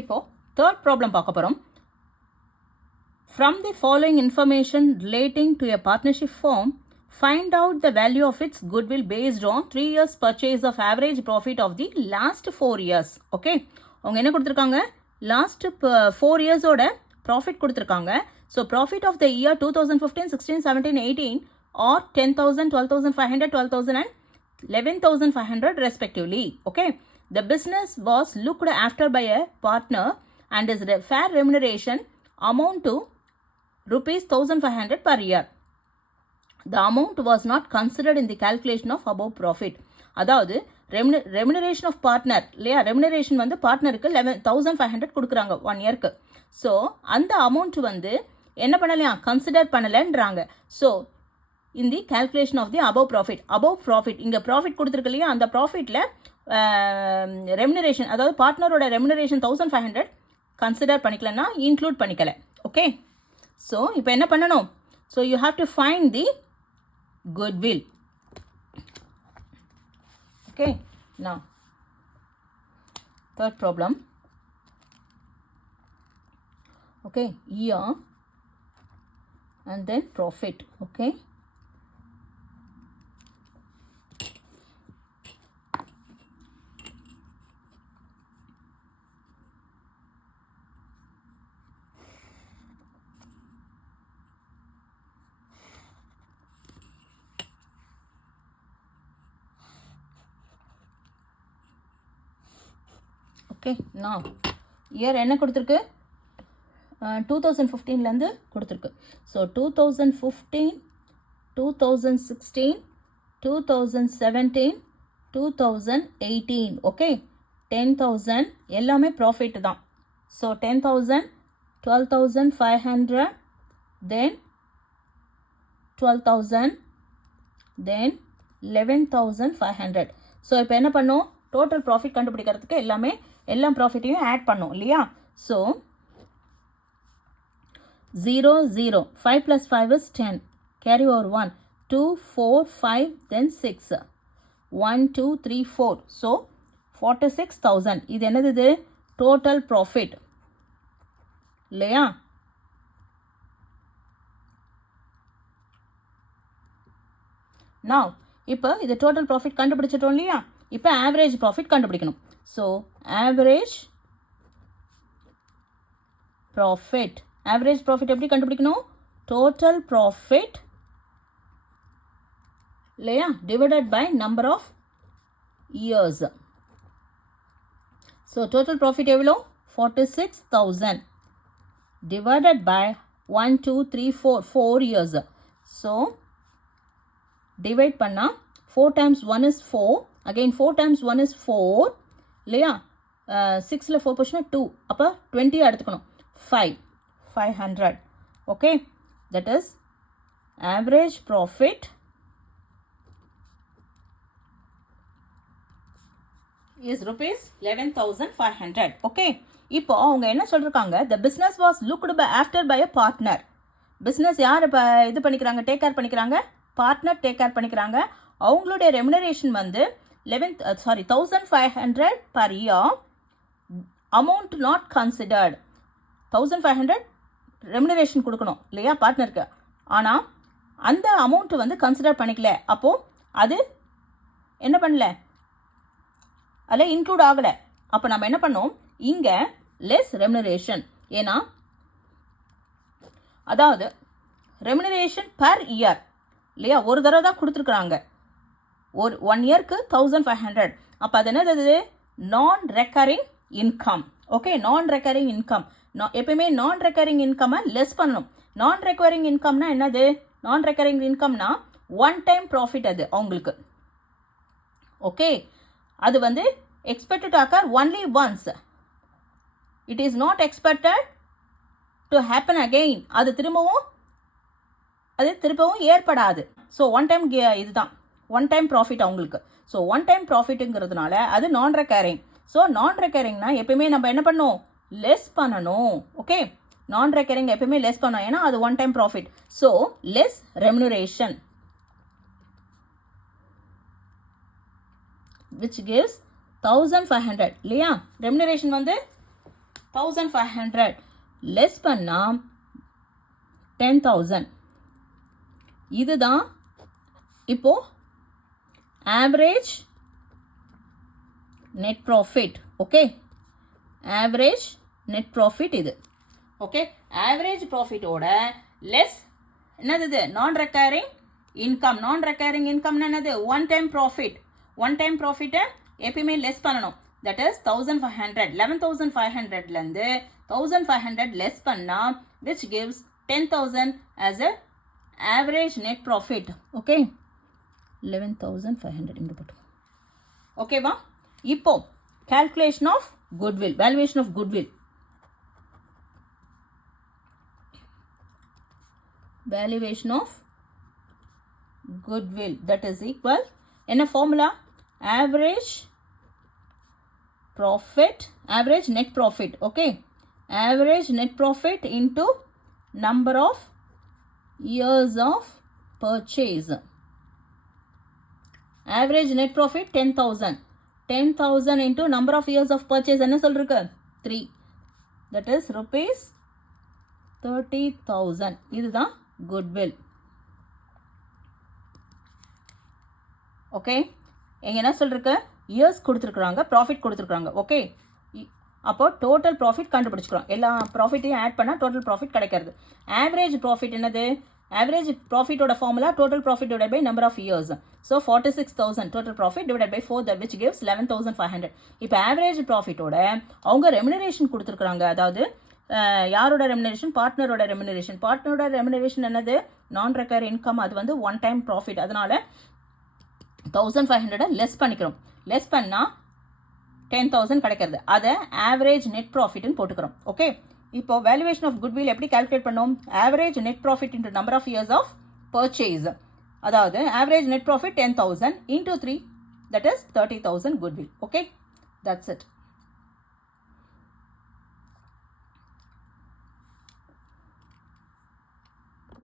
இப்போ third problem பார்க்க போகிறோம். From the following information relating to a partnership firm, find out the value of its goodwill based on 3 years purchase of average profit of the last 4 years. Okay, அவங்க என்ன கொடுத்துருக்காங்க, last 4 இயர்ஸோட profit கொடுத்துருக்காங்க. So profit of the year 2015, 16, 17, 18 or 10,000, 12,500, 12,000 and 11,500 respectively. Okay, the business was looked after by a partner and his fair remuneration amount to rupees 1,500 per year. The amount was not considered in the calculation of above profit. அதாவது remuneration of partner இல்லையா, remuneration வந்து பார்ட்னருக்கு 11,500 கொடுக்குறாங்க 1 இயர்க்கு. So அந்த amount வந்து என்ன பண்ணலையா, consider பண்ணலைன்றாங்க. So in the calculation of the above profit இங்கே ப்ராஃபிட் கொடுத்துருக்கு இல்லையா, அந்த ப்ராஃபிட்டில் ரெமுனரேஷன் அதாவது பார்ட்னரோட ரெமுனரேஷன் 1,500 கன்சிடர் பண்ணிக்கலன்னா இன்க்ளூட் பண்ணிக்கல. ஓகே, ஸோ இப்போ என்ன பண்ணணும், so you have to find the goodwill. Okay, now third problem. Okay, year and then profit. Okay, okay, நான் இயர் என்ன கொடுத்துருக்கு, 2015லேருந்து கொடுத்துருக்கு. ஸோ 2015, 2016, 2017, 2018. ஓகே, 10,000 எல்லாமே ப்ராஃபிட் தான். ஸோ 10,000, 12,500, தென் 12,000, தென் 11,500. ஸோ இப்போ என்ன பண்ணோம், டோட்டல் ப்ராஃபிட் கண்டுபிடிக்கிறதுக்கு எல்லா ப்ராஃபிட்டையும் ஆட் பண்ணோம் இல்லையா. So 0, 0, 5 + 5 is 10, carry over 1, 2, 4, 5, then 6, 1, 2, 3, 4. So 46,000. இது என்னது, இது டோட்டல் ப்ராஃபிட் இல்லையா. நான் இப்போ இது டோட்டல் ப்ராஃபிட் கண்டுபிடிச்சிட்டோம் இல்லையா, இப்போ ஆவரேஜ் ப்ராஃபிட் கண்டுபிடிக்கணும். ஸோ ஆவரேஜ் ப்ராஃபிட் எப்படி கண்டுபிடிக்கணும், டோட்டல் ப்ராஃபிட் இல்லையா divided by number of years. So total profit எவ்வளோ, 46,000 divided by 1, 2, 3, 4 years. So divide பண்ணால் 4 times 1 is 4, again 4 times 1 is 4 இல்லையா. 6ல் 4 போச்சுன்னா 2, அப்போ 20 எடுத்துக்கணும், 500. Okay, that is average profit is rupees 11,500. Okay, இப்போ அவங்க என்ன சொல்லிருக்காங்க, the business was looked after by a partner. Business யார் இப்போ இது பண்ணிக்கிறாங்க, டேக் கேர் பண்ணிக்கிறாங்க, பார்ட்னர் டேக் கேர் பண்ணிக்கிறாங்க. அவங்களுடைய ரெமுனரேஷன் வந்து 1,500 per year, amount not considered. 1,500 remuneration கொடுக்கணும் இல்லையா பார்ட்னருக்கு, ஆனால் அந்த அமௌண்ட்டு வந்து கன்சிடர் பண்ணிக்கல. அப்போது அது என்ன பண்ணல, அதில் இன்க்ளூட் ஆகலை. அப்போ நம்ம என்ன பண்ணோம், இங்கே லெஸ் ரெமுனரேஷன். ஏன்னா அதாவது ரெமுனரேஷன் பர் இயர் இல்லையா, ஒரு தடவை தான் கொடுத்துருக்குறாங்க, ஒரு 1 இயர்க்கு 1,500. அப்போ அது என்னது, நான் ரெக்கரிங் இன்கம். ஓகே, நான் ரெக்கரிங் இன்கம். எப்பயுமே நான் ரெக்கரிங் இன்கம்மை லெஸ் பண்ணணும். நான் ரெக்கரிங் இன்கம்னா என்னது, நான் ரெக்கரிங் இன்கம்னா 1 டைம் ப்ராஃபிட் அது அவங்களுக்கு. ஓகே, அது வந்து expected occur only once, it is not expected to happen again. அது திரும்பவும் ஏற்படாது. ஸோ 1 டைம் இதுதான் 1 டைம் ப்ராஃபிட் அவங்களுக்கு. ஸோ 1 டைம் ப்ராஃபிட்டுங்கிறதுனால அது நான் ரெக்கரிங். ஸோ நான் ரெக்கரிங்னா எப்பயுமே நம்ம என்ன பண்ணணும், லெஸ் பண்ணணும். ஓகே, நான் ரெக்கரிங் எப்பயுமே லெஸ் பண்ணணும், ஏன்னா அது 1 time profit. So less remuneration which gives 1,500 இல்லையா. ரெமுனரேஷன் வந்து 1500 லெஸ் பண்ணால் 10,000. இதுதான் இப்போ average net profit. Okay, average net profit இது. ஓகே, ஆவரேஜ் ப்ராஃபிட்டோட லெஸ் என்னது இது? Non recurring income. Non recurring இன்கம்னா என்னது? One time profit. One time ப்ராஃபிட்டை எப்பயுமே லெஸ் பண்ணணும். That is 1500. 11,500லேருந்து 1500 லெஸ் பண்ணால் which gives 10,000 as a average net profit. Okay, 11,500 இங்க போட்டு. ஓகேவா? இப்போ calculation of goodwill, valuation of goodwill. Valuation of goodwill, that is equal என்ன formula? Average profit, average net profit. Okay, average net profit into number of years of purchase. Average net profit 10,000. 10,000 into number of years of purchase என்ன சொல்லிருக்கு? 3. That is rupees 30,000. இதுதான் goodwill. Okay, எங்க என்ன சொல்லிருக்கு? Years கொடுத்துருக்குறாங்க, profit கொடுத்துருக்குறாங்க. Okay, அப்போ total profit கண்டுபிடிச்சிக்கிறோம். எல்லா ப்ராஃபிட்டையும் ஆட் பண்ணால் டோட்டல் ப்ராஃபிட் கிடைக்கிறது. ஆவரேஜ் ப்ராஃபிட் என்னது? ஆவரேஜ் ப்ராஃபிட்டோட formula total profit divide by number of years. So 46,000 total profit divide by 4, that which gives 11,500. இப்போ ஆவரேஜ் ப்ராஃபிட்டோட அவங்க ரெமுனரேஷன் கொடுத்துருக்குறாங்க. அதாவது யாரோட ரெமுனரேஷன்? பார்ட்னரோட ரெமுனரேஷன். பார்ட்னரோட ரெமுனரேஷன் என்னது? நான் ரெக்கர் இன்கம். அது வந்து ஒன் டைம் ப்ராஃபிட். அதனால 1500 லெஸ் பண்ணிக்கிறோம். லெஸ் பண்ணால் 10,000 கிடைக்கிறது. அதை ஆவரேஜ் நெட் ப்ராஃபிட்னு போட்டுக்கிறோம். ஓகே, இப்போ வேல்யூவேஷன் ஆஃப் குட்வில் எப்படி கால்குலேட் பண்ணோம்? Average net profit into number of years of purchase. அதாவது average net profit 10,000 into 3, that is 30,000 goodwill. Okay, that's it.